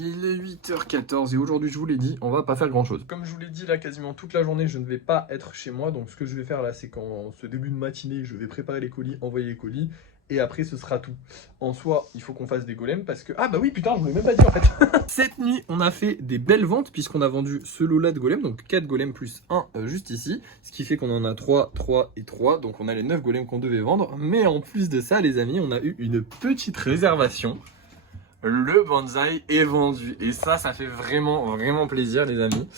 Il est 8h14 et aujourd'hui, je vous l'ai dit, on va pas faire grand chose. Comme je vous l'ai dit, là, quasiment toute la journée, je ne vais pas être chez moi. Donc, ce que je vais faire là, c'est qu'en ce début de matinée, je vais préparer les colis, envoyer les colis. Et après, ce sera tout. En soi, il faut qu'on fasse des golems parce que... Ah bah oui, putain, je vous l'ai même pas dit en fait. Cette nuit, on a fait des belles ventes puisqu'on a vendu ce lot-là de golems. Donc 4 golems plus 1 juste ici. Ce qui fait qu'on en a 3, 3 et 3. Donc on a les 9 golems qu'on devait vendre. Mais en plus de ça, les amis, on a eu une petite réservation. Le bonsaï est vendu et ça fait vraiment plaisir les amis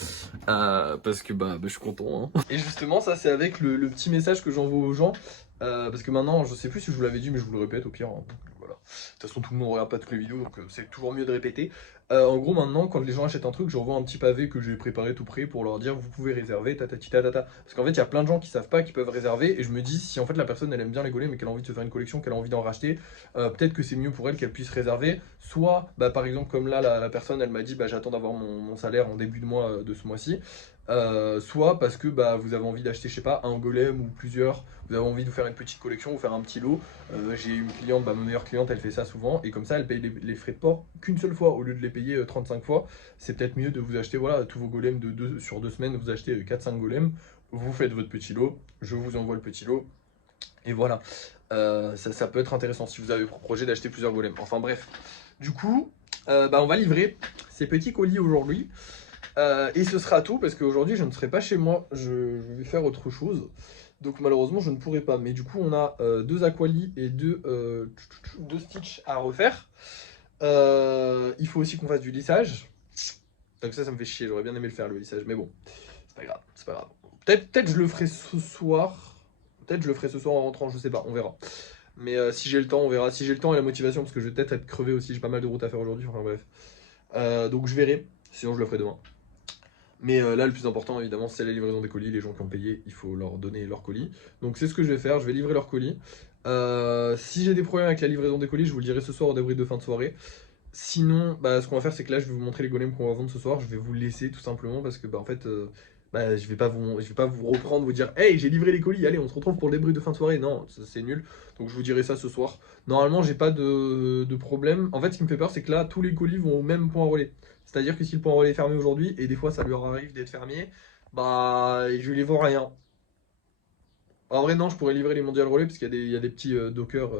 parce que je suis content hein. Et justement ça c'est avec le petit message que j'envoie aux gens parce que maintenant je sais plus si je vous l'avais dit mais je vous le répète au pire hein. Voilà. De toute façon tout le monde ne regarde pas toutes les vidéos donc c'est toujours mieux de répéter. En gros maintenant quand les gens achètent un truc j'envoie un petit pavé que j'ai préparé tout prêt pour leur dire vous pouvez réserver tatati tatata. Parce qu'en fait il y a plein de gens qui savent pas qu'ils peuvent réserver et je me dis si en fait la personne elle aime bien les golems mais qu'elle a envie de se faire une collection, qu'elle a envie d'en racheter, peut-être que c'est mieux pour elle qu'elle puisse réserver. Soit par exemple comme là la personne elle m'a dit j'attends d'avoir mon salaire en début de mois de ce mois-ci. Soit parce que vous avez envie d'acheter, je sais pas, un golem ou plusieurs, vous avez envie de vous faire une petite collection, vous faire un petit lot. J'ai une cliente, ma meilleure cliente, elle fait ça souvent, et comme ça elle paye les frais de port qu'une seule fois au lieu de les payer 35 fois. C'est peut-être mieux de vous acheter voilà, tous vos golems sur 2 semaines, vous achetez 4-5 golems, vous faites votre petit lot, je vous envoie le petit lot, et voilà. Ça peut être intéressant si vous avez pour projet d'acheter plusieurs golems. Enfin bref, du coup, on va livrer ces petits colis aujourd'hui. Et ce sera tout parce qu'aujourd'hui je ne serai pas chez moi, je vais faire autre chose. Donc malheureusement je ne pourrai pas. Mais du coup on a 2 aqualis et 2 stitch à refaire. Il faut aussi qu'on fasse du lissage. Donc ça me fait chier, j'aurais bien aimé le faire le lissage. Mais bon, c'est pas grave, c'est pas grave. Peut-être je le ferai ce soir. Peut-être je le ferai ce soir en rentrant, je sais pas, on verra. Mais si j'ai le temps, on verra. Si j'ai le temps et la motivation, parce que je vais peut-être être crevé aussi, j'ai pas mal de routes à faire aujourd'hui, enfin bref. Donc je verrai, sinon je le ferai demain. Mais là, le plus important, évidemment, c'est la livraison des colis. Les gens qui ont payé, il faut leur donner leur colis. Donc c'est ce que je vais faire, je vais livrer leurs colis. Si j'ai des problèmes avec la livraison des colis, je vous le dirai ce soir au débrief de fin de soirée. Sinon, ce qu'on va faire, c'est que là, je vais vous montrer les golems qu'on va vendre ce soir. Je vais vous laisser tout simplement parce que, en fait, je vais pas vous reprendre, vous dire, hey, j'ai livré les colis, allez, on se retrouve pour le débrief de fin de soirée. Non, c'est nul. Donc je vous dirai ça ce soir. Normalement, j'ai pas de problème. En fait, ce qui me fait peur, c'est que là, tous les colis vont au même point relais. C'est-à-dire que si le point relais est fermé aujourd'hui, et des fois ça leur arrive d'être fermé, je les vends rien. En vrai, non, je pourrais livrer les mondial relais parce qu'il y a des petits dockers.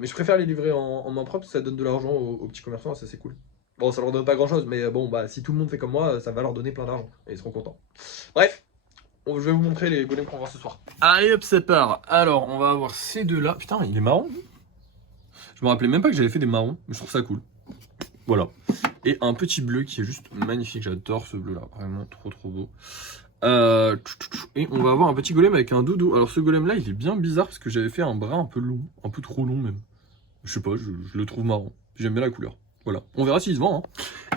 Mais je préfère les livrer en main propre, parce que ça donne de l'argent aux petits commerçants, ça c'est cool. Bon, ça leur donne pas grand chose, mais bon, si tout le monde fait comme moi, ça va leur donner plein d'argent. Et ils seront contents. Bref, je vais vous montrer les golems qu'on va voir ce soir. Allez hop, c'est part. Alors, on va avoir ces deux-là. Putain, il est marron. Je me rappelais même pas que j'avais fait des marrons, mais je trouve ça cool. Voilà. Et un petit bleu qui est juste magnifique, j'adore ce bleu là, vraiment trop beau. Et on va avoir un petit golem avec un doudou. Alors ce golem là il est bien bizarre parce que j'avais fait un bras un peu long, un peu trop long même. Je sais pas, je le trouve marrant, j'aime bien la couleur. Voilà, on verra s'il se vend hein.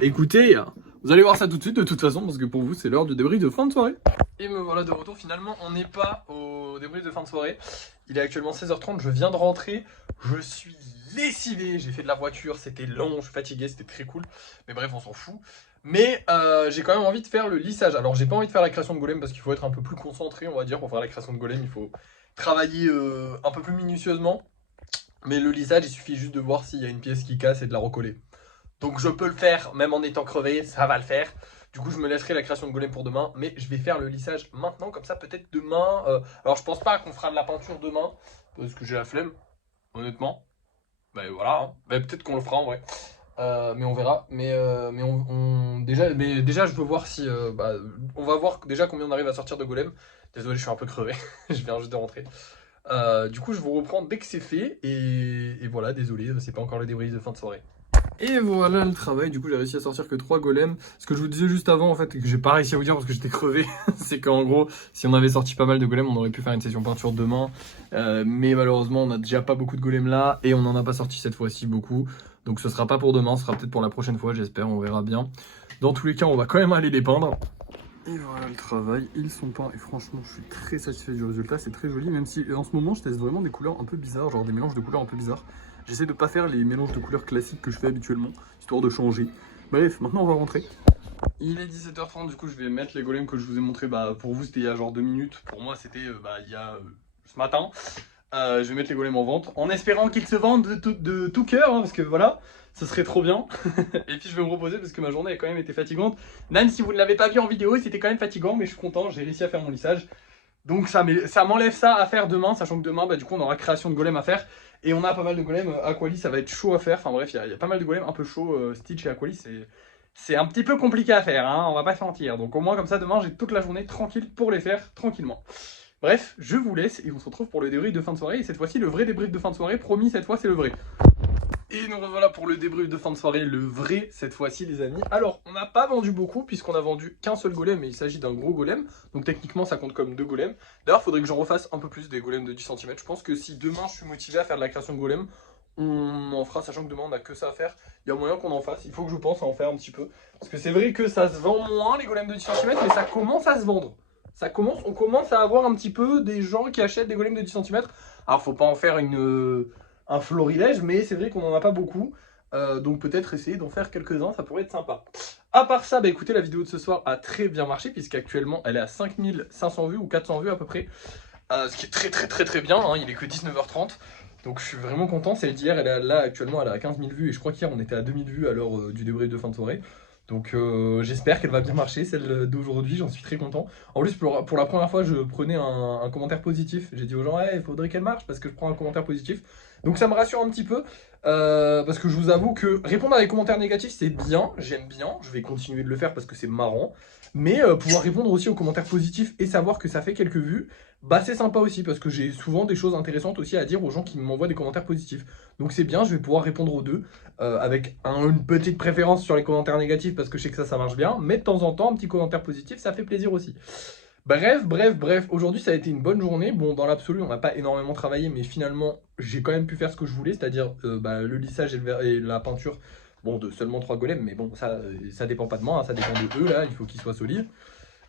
Écoutez, vous allez voir ça tout de suite de toute façon parce que pour vous c'est l'heure du débrief de fin de soirée. Et me voilà de retour, finalement on n'est pas au débrief de fin de soirée. Il est actuellement 16h30, je viens de rentrer, je suis lessivé, j'ai fait de la voiture, c'était long, je suis fatigué, c'était très cool. Mais bref, on s'en fout. Mais j'ai quand même envie de faire le lissage. Alors j'ai pas envie de faire la création de golem parce qu'il faut être un peu plus concentré, on va dire, pour faire la création de golem. Il faut travailler un peu plus minutieusement. Mais le lissage, il suffit juste de voir s'il y a une pièce qui casse et de la recoller. Donc je peux le faire, même en étant crevé, ça va le faire. Du coup, je me laisserai la création de golem pour demain, mais je vais faire le lissage maintenant, comme ça peut-être demain. Alors je pense pas qu'on fera de la peinture demain, parce que j'ai la flemme, honnêtement. Voilà, hein. Peut-être qu'on le fera en vrai. Mais on verra. Déjà, je veux voir si. On va voir déjà combien on arrive à sortir de golem. Désolé, je suis un peu crevé. Je viens juste de rentrer. Du coup, je vous reprends dès que c'est fait. Et voilà, désolé, c'est pas encore le débrief de fin de soirée. Et voilà le travail, du coup j'ai réussi à sortir que 3 golems. Ce que je vous disais juste avant en fait, et que j'ai pas réussi à vous dire parce que j'étais crevé, c'est qu'en gros, si on avait sorti pas mal de golems, on aurait pu faire une session peinture demain. Mais malheureusement, on a déjà pas beaucoup de golems là, et on en a pas sorti cette fois-ci beaucoup. Donc ce sera pas pour demain, ce sera peut-être pour la prochaine fois, j'espère, on verra bien. Dans tous les cas, on va quand même aller les peindre. Et voilà le travail, ils sont peints et franchement je suis très satisfait du résultat, c'est très joli, même si en ce moment je teste vraiment des couleurs un peu bizarres, genre des mélanges de couleurs un peu bizarres. J'essaie de pas faire les mélanges de couleurs classiques que je fais habituellement, histoire de changer. Bref, maintenant on va rentrer. Il est 17h30, du coup je vais mettre les golems que je vous ai montré, pour vous c'était il y a genre 2 minutes, pour moi c'était il y a ce matin. Je vais mettre les golems en vente en espérant qu'ils se vendent de tout cœur, hein, parce que voilà, ce serait trop bien. Et puis je vais me reposer parce que ma journée a quand même été fatigante. Même si vous ne l'avez pas vu en vidéo, c'était quand même fatigant, mais je suis content, j'ai réussi à faire mon lissage. Donc ça m'enlève ça à faire demain, sachant que demain, bah, du coup, on aura création de golem à faire. Et on a pas mal de golems. Aquali, ça va être chaud à faire. Enfin bref, il y a pas mal de golems un peu chauds. Stitch et Aquali, c'est un petit peu compliqué à faire, hein, on va pas se mentir. Donc au moins, comme ça, demain, j'ai toute la journée tranquille pour les faire tranquillement. Bref, je vous laisse et on se retrouve pour le débrief de fin de soirée. Et cette fois-ci, le vrai débrief de fin de soirée. Promis, cette fois, c'est le vrai. Et nous revoilà pour le débrief de fin de soirée, le vrai cette fois-ci les amis. Alors, on n'a pas vendu beaucoup puisqu'on a vendu qu'un seul golem et il s'agit d'un gros golem. Donc techniquement ça compte comme 2 golems. D'ailleurs, il faudrait que j'en refasse un peu plus des golems de 10 cm. Je pense que si demain je suis motivé à faire de la création de golem, on en fera, sachant que demain on n'a que ça à faire. Il y a moyen qu'on en fasse, il faut que je pense à en faire un petit peu. Parce que c'est vrai que ça se vend moins les golems de 10 cm, mais ça commence à se vendre. On commence à avoir un petit peu des gens qui achètent des golems de 10 cm. Alors faut pas en faire un florilège, mais c'est vrai qu'on n'en a pas beaucoup. Donc peut-être essayer d'en faire quelques-uns, ça pourrait être sympa. À part ça, bah écoutez, la vidéo de ce soir a très bien marché, puisqu'actuellement elle est à 5500 vues ou 400 vues à peu près. Ce qui est très bien, hein, il est que 19h30. Donc je suis vraiment content, celle d'hier, là actuellement elle est à 15 000 vues, et je crois qu'hier on était à 2000 vues à l'heure du débrief de fin de soirée. Donc j'espère qu'elle va bien marcher, celle d'aujourd'hui, j'en suis très content. En plus, pour la première fois, je prenais un commentaire positif. J'ai dit aux gens, il faudrait qu'elle marche parce que je prends un commentaire positif. Donc ça me rassure un petit peu, parce que je vous avoue que répondre à des commentaires négatifs, c'est bien, j'aime bien. Je vais continuer de le faire parce que c'est marrant. Mais pouvoir répondre aussi aux commentaires positifs et savoir que ça fait quelques vues, bah c'est sympa aussi parce que j'ai souvent des choses intéressantes aussi à dire aux gens qui m'envoient des commentaires positifs. Donc c'est bien, je vais pouvoir répondre aux deux, avec une petite préférence sur les commentaires négatifs parce que je sais que ça marche bien, mais de temps en temps, un petit commentaire positif, ça fait plaisir aussi. Bref, aujourd'hui ça a été une bonne journée. Bon, dans l'absolu, on n'a pas énormément travaillé, mais finalement, j'ai quand même pu faire ce que je voulais, c'est-à-dire le lissage et la peinture, bon, de seulement 3 golems, mais bon, ça dépend pas de moi, hein, ça dépend de eux, là, il faut qu'ils soient solides.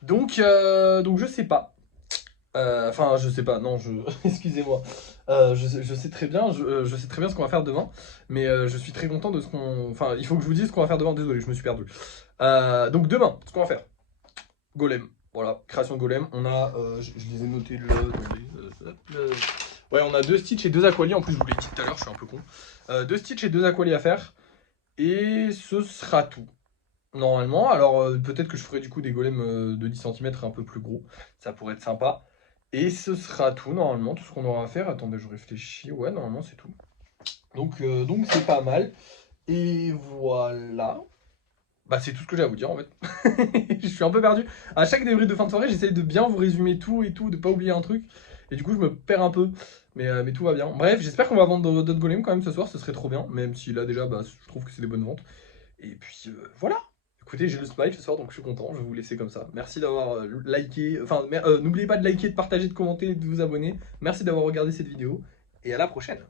Donc je sais pas. Enfin, je sais pas, non, excusez-moi. Je sais très bien, je sais très bien ce qu'on va faire demain, mais je suis très content de ce qu'on... Enfin, il faut que je vous dise ce qu'on va faire demain, désolé, je me suis perdu. Donc demain, ce qu'on va faire, golem, voilà, création de golem, on a, je les ai notés là, ouais, on a 2 Stitch et 2 Aquali, en plus je vous l'ai dit tout à l'heure, je suis un peu con. 2 Stitch et 2 Aquali à faire, et ce sera tout. Normalement, alors peut-être que je ferai du coup des golems de 10 cm un peu plus gros, ça pourrait être sympa. Et ce sera tout normalement, tout ce qu'on aura à faire. Attendez, je réfléchis, ouais, normalement c'est tout. Donc c'est pas mal. Et voilà. Bah c'est tout ce que j'ai à vous dire en fait. Je suis un peu perdu. À chaque débrief de fin de soirée, j'essaye de bien vous résumer tout et tout, de pas oublier un truc. Et du coup, je me perds un peu. Mais tout va bien. Bref, j'espère qu'on va vendre d'autres golems quand même ce soir, ce serait trop bien. Même si là déjà, bah, je trouve que c'est des bonnes ventes. Et puis voilà. Écoutez, j'ai le smile ce soir, donc je suis content, je vais vous laisser comme ça. Merci d'avoir liké, enfin, n'oubliez pas de liker, de partager, de commenter, de vous abonner. Merci d'avoir regardé cette vidéo, et à la prochaine.